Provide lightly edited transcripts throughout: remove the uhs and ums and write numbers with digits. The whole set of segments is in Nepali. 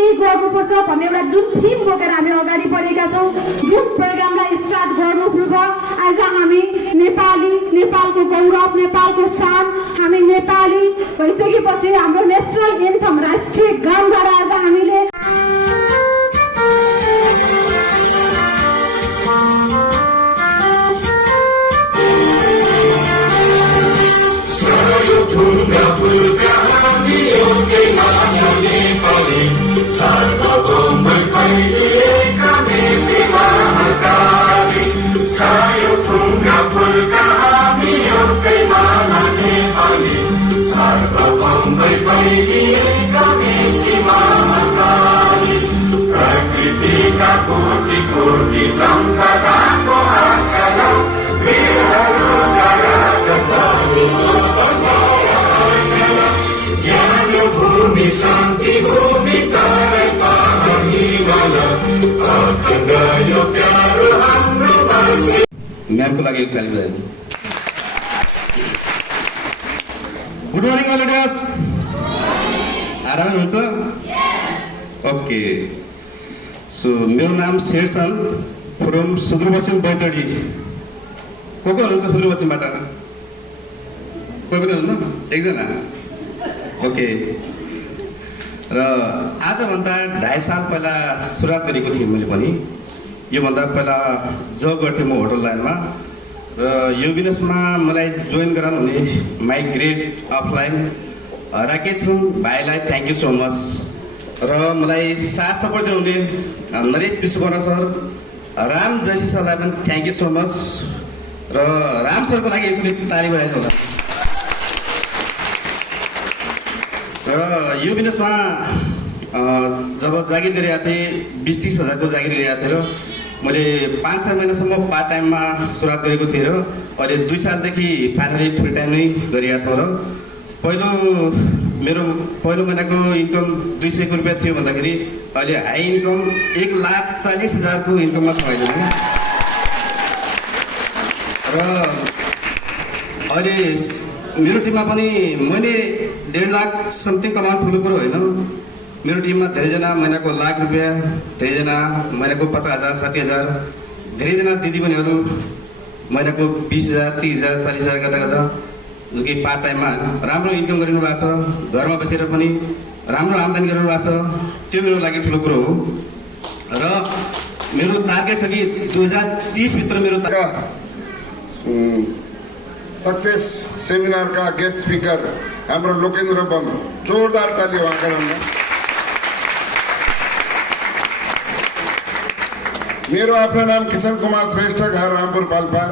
केही गर्नुपर्छ भन्ने एउटा जुन थिम बोकेर हामी अगाडि बढेका छौँ, जुन प्रोग्रामलाई स्टार्ट गर्नुभयो। आज हामी नेपाली, नेपालको गौरव, नेपालको शान, हामी नेपाली भइसकेपछि हाम्रो नेसनल एन्थम राष्ट्रिय गानबाट आज हामीले प्रकृतिका कोटि कोटि सम्पदाको आचरण वीरहरू ज्ञान भूमि शान्ति भूमि तरै पानी मन अखण्ड यो प्यारो हाम्रो मान्छे। म्यामको लागि एक ताली बजाइदिनु। गुड मर्निङ अल लिडर्स, आराम हुनुहुन्छ? ओके, सो मेरो नाम शेरसन फ्रम सुदूरपश्चिम बैतडी। को हुनुहुन्छ सुदूरपश्चिमबाट? कोही पनि हुन्न? एकजना? ओके, र आजभन्दा 2.5 साल पहिला सुरुवात गरेको थिएँ मैले पनि। योभन्दा पहिला जब गर्थेँ म होटल लाइनमा, र यो बिजनेसमा मलाई जोइन गराउनु हुने माई ग्रेट अफलाइन राकेश भाइलाई थ्याङ्क यू सो मच, र मलाई साथ सपोर्ट दिनुहुने नरेश विश्वकर्मा सर, राम जयसी सरलाई पनि थ्याङ्क यू सो मच, र राम सरको लागि यसरी ताली बजाइदिनु होला। र यो बिजनेसमा जब जागिर गरिरहेको थिएँ 20-30 हजारको जागिर गरिरहेको थिएँ, र मैले 5-6 महिनासम्म पार्ट टाइममा सुरुवात गरेको थिएँ, र अहिले 2 सालदेखि फाइनली फुल टाइम नै गरिरहेको छौँ। र मेरो पहिलो महिनाको इन्कम 200 रुपियाँ थियो भन्दाखेरि अहिले हाई इन्कम 1,40,000को इन्कममा छ अहिले। र अहिले मेरो टिममा पनि मैले 1.5 लाख समथिङ कमाउनु ठुलो कुरो होइन। मेरो टिममा धेरैजना महिनाको लाख रुपियाँ, धेरैजना महिनाको 50,000, 60,000, धेरैजना दिदीबहिनीहरू महिनाको 20,000, 30,000, 40,000 गर्दा गर्दा जो कि पार्ट टाइममा राम्रो इन्कम गरिनु भएको छ, घरमा बसेर पनि राम्रो आम्दानी गरिनु भएको छ। त्यो मेरो लागि ठुलो कुरो हो। र मेरो टार्गेट छ कि 2030 भित्र मेरो सक्सेस सेमिनारका गेस्ट स्पिकर हाम्रो लोकेन्द्र बम, जोरदार ताली उहाँका नाममा। मेरो आफ्नो नाम किशन कुमार श्रेष्ठ, घर रामपुर पाल्पा।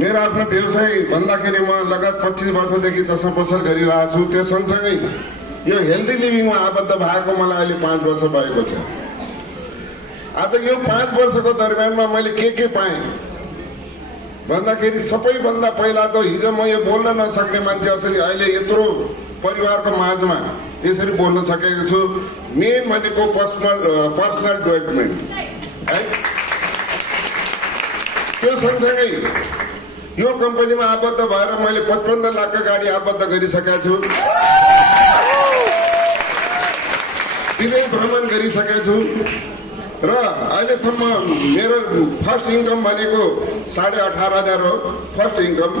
मेरो आफ्नो व्यवसाय भन्दाखेरि म लगत 25 वर्षदेखि चस्मा पसल गरिरहेको छु। त्यो सँगसँगै यो हेल्दी लिभिङमा आबद्ध भएको मलाई अहिले 5 वर्ष भएको छ। आज यो 5 वर्षको दरम्यानमा मैले के पाएँ भन्दाखेरि सबैभन्दा पहिला त हिजो म यो बोल्न नसक्ने मान्छे असरी अहिले यत्रो परिवारको माझमा यसरी बोल्न सकेको छु। मेन भनेको पर्सनल डेभलपमेन्ट है। त्यो सँगसँगै यो कम्पनीमा आबद्ध भएर मैले 55 लाखको गाडी आबद्ध गरिसकेको छु, विदेश भ्रमण गरिसकेको छु, र अहिलेसम्म मेरो फर्स्ट इन्कम भनेको 18,500 हो फर्स्ट इन्कम,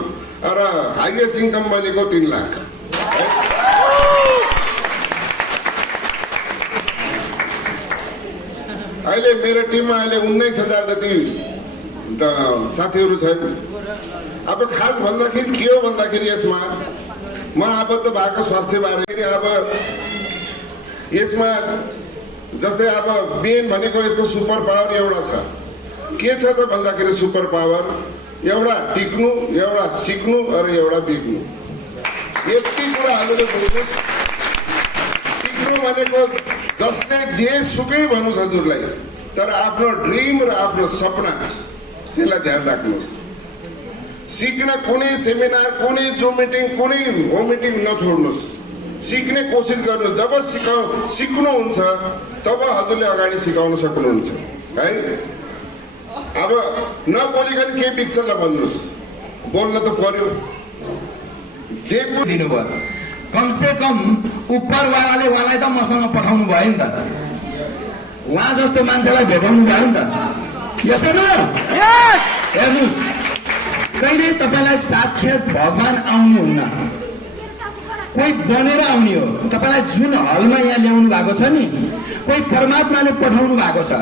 र हाइएस्ट इन्कम भनेको 3 लाख। अहिले मेरो टिममा अहिले 19,000 जति साथीहरू छन्। अब खास भन्दाखेरि के हो भन्दाखेरि यसमा म आबद्ध भएको स्वास्थ्यबारे अब यसमा जस्तै अब मेन भनेको यसको सुपर पावर एउटा छ। के छ त भन्दाखेरि सुपर पावर एउटा टिक्नु, एउटा सिक्नु, र एउटा बिग्नु। यति कुरा हामीले बुझ्नुहोस्। टिक्नु भनेको जसले जे सुकै भन्नुहोस् हजुरलाई, तर आफ्नो ड्रिम र आफ्नो सपना त्यसलाई ध्यान राख्नुहोस्। सिक्न कुनै सेमिनार, कुनै जो मिटिङ, कुनै होम मिटिङ नछोड्नुहोस्। सिक्ने कोसिस गर्नु। जब सिक्नुहुन्छ तब हजुरले अगाडि सिकाउन सक्नुहुन्छ है। अब नबोलिकन के बिग्छ ल भन्नुहोस्, बोल्न त पर्यो। जे दिनुभयो कमसे कम उपरवालाले उहाँलाई त मसँग पठाउनु भयो नि त, उहाँ जस्तो मान्छेलाई भेटाउनु भयो नि त। यस न हेर्नुहोस्, कहिले तपाईँलाई साक्षात भगवान आउनुहुन्न, कोही बनेर आउने हो। तपाईँलाई जुन हलमा यहाँ ल्याउनु भएको छ नि, कोही परमात्माले पठाउनु भएको छ।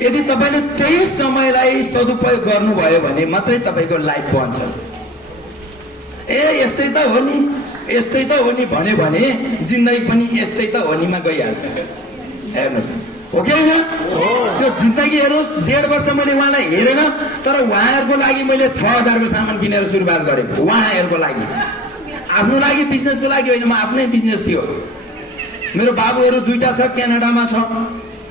यदि तपाईँले त्यही समयलाई सदुपयोग गर्नुभयो भने मात्रै तपाईँको लाइफ बन्छ। यस्तै त हो नि, यस्तै त हो नि भन्यो भने जिन्दगी पनि यस्तै त हो निमा गइहाल्छ। हेर्नुहोस्, हो कि होइन? यो जिन्दगी हेर्नुहोस्, 1.5 वर्ष मैले उहाँलाई हेरेन, तर उहाँहरूको लागि मैले 6000 को सामान किनेर सुरुवात गरेको। उहाँहरूको लागि, आफ्नो लागि, बिजनेसको लागि होइन। म आफ्नै बिजनेस थियो। मेरो बाबुहरू 2टा छ, क्यानाडामा छ।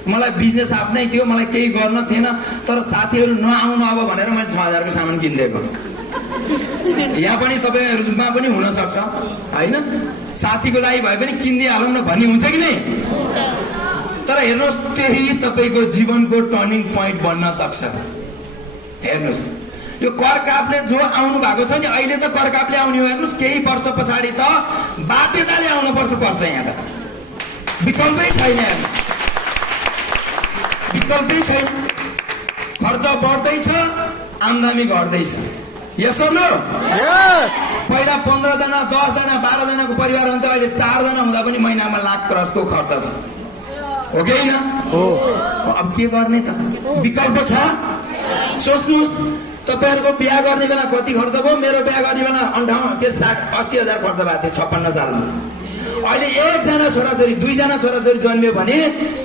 मलाई बिजनेस आफ्नै थियो, मलाई केही गर्न थिएन। तर साथीहरू नआउनु अब भनेर मैले 6000 को सामान किनिदिएको। यहाँ पनि तपाईँहरूमा पनि हुन सक्छ होइन? साथीको लागि भए पनि किनिदिइहालौँ न भन्ने हुन्छ कि नै? तर हेर्नुहोस्, त्यही तपाईँको जीवनको टर्निङ पोइन्ट बन्न सक्छ। हेर्नुहोस्, यो करकापले जो आउनु भएको छ नि, अहिले त करकापले आउने हो। हेर्नुहोस्, केही वर्ष पछाडि त बाध्यताले आउनु पर्छ यहाँ त। विकल्पै छैन, विकल्पै छैन। खर्च बढ्दैछ, आम्दानी घट्दैछ। यस न? पहिला 15 जना, 10 जना, 12 जनाको परिवार हुन्छ, अहिले 4 जना हुँदा पनि महिनामा लाख क्रसको खर्च छ। हो कि होइन? अब के गर्ने त? विकल्प छ। सोच्नुहोस्, तपाईँहरूको बिहा गर्ने बेला कति खर्च भयो? मेरो बिहा गर्ने बेला 80,000 खर्च भएको थियो 56 सालमा। अहिले 1 जना छोराछोरी, 2 जना छोराछोरी जन्मियो भने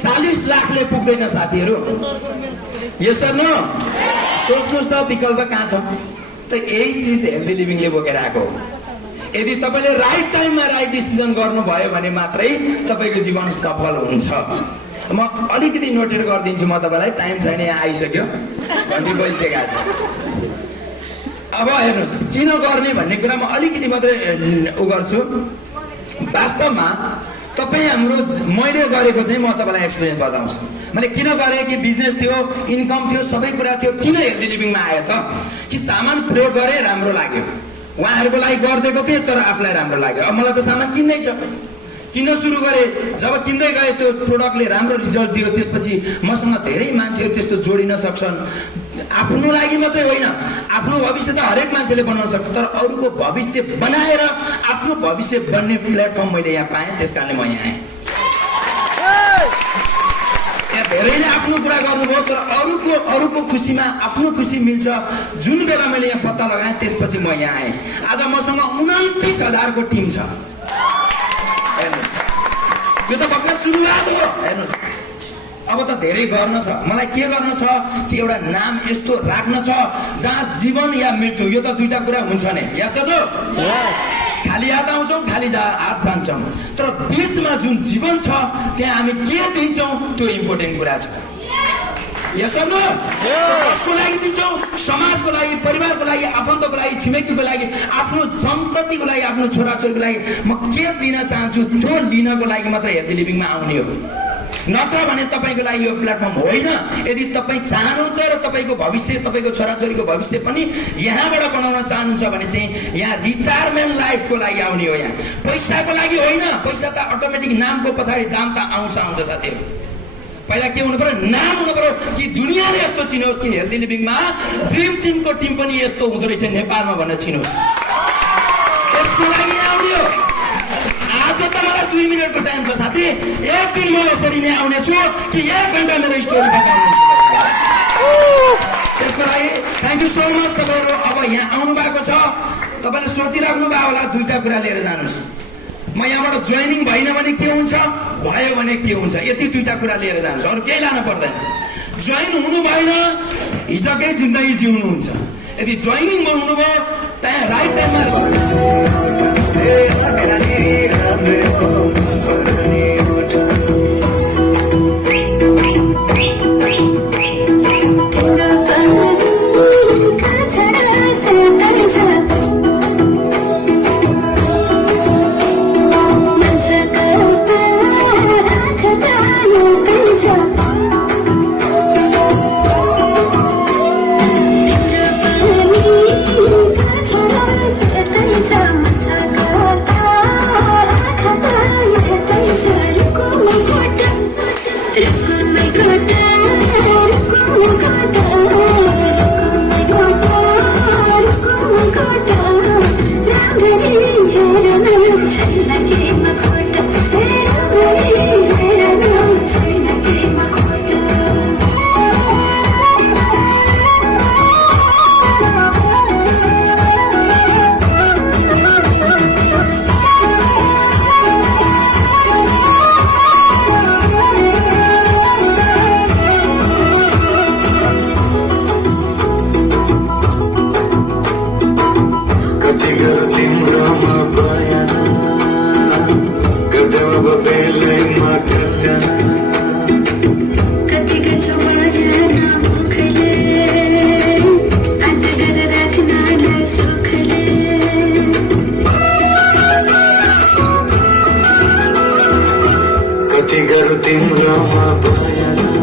40 लाखले पुग्दैन साथीहरू। यस न? सोच्नुहोस् त, विकल्प कहाँ छ त? यही चिज हेल्दी लिभिङले बोकेर आएको हो। यदि तपाईँले राइट टाइममा राइट डिसिजन गर्नुभयो भने मात्रै तपाईँको जीवन सफल हुन्छ। म अलिकति नोटेड गरिदिन्छु, म तपाईँलाई, टाइम छैन, यहाँ आइसक्यो, भन्दै बोलिसकेको छ। अब हेर्नुहोस्, किन गर्ने भन्ने कुरा म अलिकति मात्रै गर्छु। वास्तवमा तपाईँ हाम्रो, मैले गरेको चाहिँ म तपाईँलाई एक्सपिरियन्स बताउँछु। मैले किन गरेँ कि बिजनेस थियो, इन्कम थियो, सबै कुरा थियो। किन हेल्दी लिभिङमा आयो त? कि सामान प्रयोग गरेँ, राम्रो लाग्यो। उहाँहरूको लागि गरिदिएको थिएँ, तर आफूलाई राम्रो लाग्यो। अब मलाई त सामान किन्नै छ, किन्न सुरु गरेँ। जब किन्दै गएँ, त्यो प्रोडक्टले राम्रो रिजल्ट दियो, त्यसपछि मसँग धेरै मान्छेहरू त्यस्तो जोडिन सक्छन्। आफ्नो लागि मात्रै होइन, आफ्नो भविष्य त हरेक मान्छेले बनाउन सक्छ, तर अरूको भविष्य बनाएर आफ्नो भविष्य बन्ने प्लेटफर्म मैले यहाँ पाएँ। त्यस कारणले म यहाँ आएँ। यहाँ धेरैले आफ्नो कुरा गर्नुभयो, तर अरूको खुसीमा आफ्नो खुसी मिल्छ। जुन बेला मैले यहाँ पत्ता लगाएँ, त्यसपछि म यहाँ आएँ। आज मसँग 29,000 को टिम छ। हेर्नुहोस्, यो त भर्खर सुरुवात हो। हेर्नुहोस्, अब त धेरै गर्न छ। मलाई के गर्न छ कि एउटा नाम यस्तो राख्न छ जहाँ जीवन या मृत्यु, यो त 2टा कुरा हुन्छ नै। यस त? खाली हात आउँछौँ, खाली हात जान्छौँ, तर बिचमा जुन जीवन छ त्यहाँ हामी के दिन्छौँ त्यो इम्पोर्टेन्ट कुरा छ। यस न? कसको लागि दिन्छौँ? समाजको लागि, परिवारको लागि, आफन्तको लागि, छिमेकीको लागि, आफ्नो सन्ततिको लागि, आफ्नो छोराछोरीको लागि म के दिन चाहन्छु, त्यो लिनको लागि मात्र हेल्दी लिभिङमा आउने हो। नत्र भने तपाईँको लागि यो प्लेटफर्म होइन। यदि तपाईँ चाहनुहुन्छ र तपाईँको भविष्य, तपाईँको छोराछोरीको भविष्य पनि यहाँबाट बनाउन चाहनुहुन्छ भने चाहिँ यहाँ रिटायरमेन्ट लाइफको लागि आउने हो। यहाँ पैसाको लागि होइन। पैसा त अटोमेटिक नामको पछाडि दाम त आउँछ साथीहरू। पहिला के हुनु पर्यो? नाम हुनु पर्यो कि दुनियाँले यस्तो चिनोस् कि हेल्दी लिभिङमा ड्रिम टिमको टिम पनि यस्तो हुँदो रहेछ नेपालमा भनेर चिनोस्। यसको लागि आउने हो। आज त मलाई 2 मिनटको टाइम छ साथी। एक दिन म यसरी नै आउने छु कि 1 घन्टा मेरो स्टोरी बताउने छु। त्यसको लागि थ्याङ्क यू सो मच। तपाईँहरू अब यहाँ आउनु भएको छ, तपाईँले सोचिराख्नु भयो होला 2टा कुरा लिएर जानुहोस्। म यहाँबाट जोइनिङ भएन भने के हुन्छ, भयो भने के हुन्छ, यति 2टा कुरा लिएर जानुहोस्। अरू केही लानु पर्दैन। जोइन हुनु भएन, हिजोकै जिन्दगी जिउनुहुन्छ। यदि जोइनिङमा हुनुभयो, त्यहाँ राइट टाइममा कति गर तिम्रोमा बयान गर्दै अब बेलैमा कल्पना कति गर्छु माया मुखले अन्त गरेर राख्न सुखले कति गर तिम्रोमा बयान